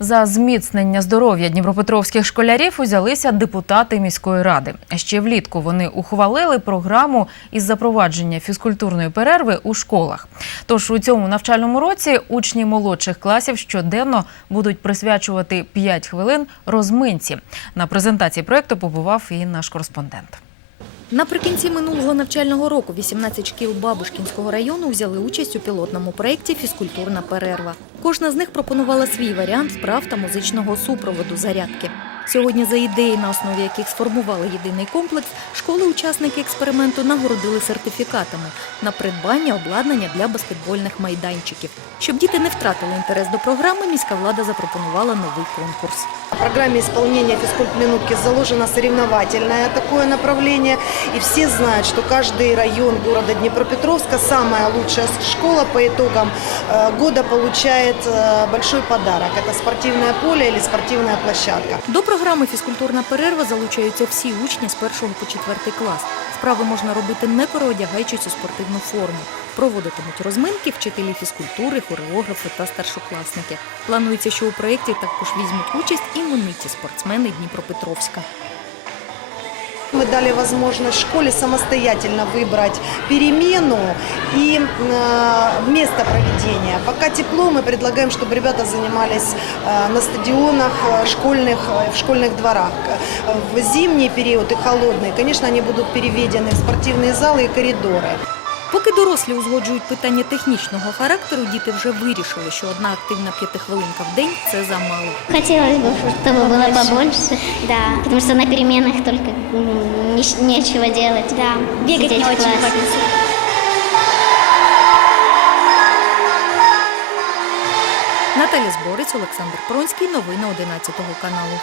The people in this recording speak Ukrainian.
За зміцнення здоров'я дніпропетровських школярів узялися депутати міської ради. Ще влітку вони ухвалили програму із запровадження фізкультурної перерви у школах. Тож у цьому навчальному році учні молодших класів щоденно будуть присвячувати 5 хвилин розминці. На презентації проекту побував і наш кореспондент. Наприкінці минулого навчального року 18 шкіл Бабушкінського району взяли участь у пілотному проєкті Фізкультурна перерва. Кожна з них пропонувала свій варіант вправ та музичного супроводу зарядки. Сьогодні за ідеї, на основі яких сформували єдиний комплекс, школи-учасники експерименту нагородили сертифікатами на придбання обладнання для баскетбольних майданчиків. Щоб діти не втратили інтерес до програми, міська влада запропонувала новий конкурс. В программе исполнения физкульт-минутки заложено соревновательное такое направление. И все знают, что каждый район города Днепропетровска, самая лучшая школа по итогам э, года получает э, большой подарок. Это спортивное поле или спортивная площадка. До програми фізкультурна перерва залучаються всі учні з першого по четвертий клас. Справи можна робити не переодягаючись у спортивну форму. Проводитимуть розминки вчителі фізкультури, хореографи та старшокласники. Планується, що у проєкті також візьмуть участь імениті спортсмени Дніпропетровська. Мы дали возможность школе самостоятельно выбрать перемену и э, место проведения. Пока тепло, мы предлагаем, чтобы ребята занимались э, на стадионах э, школьных, э, в школьных дворах. Э, В зимний период и холодный, конечно, они будут переведены в спортивные залы и коридоры. Поки дорослі узгоджують питання технічного характеру, діти вже вирішили, що одна активна п'ятихвилинка в день це замало. Хотелось бы, чтобы было побольше. Да. Потому что на переменах только м, нич- нечего делать. Да. Бегать не очень хочется. Наталя Зборець, Олександр Пронський. Новини 11 каналу.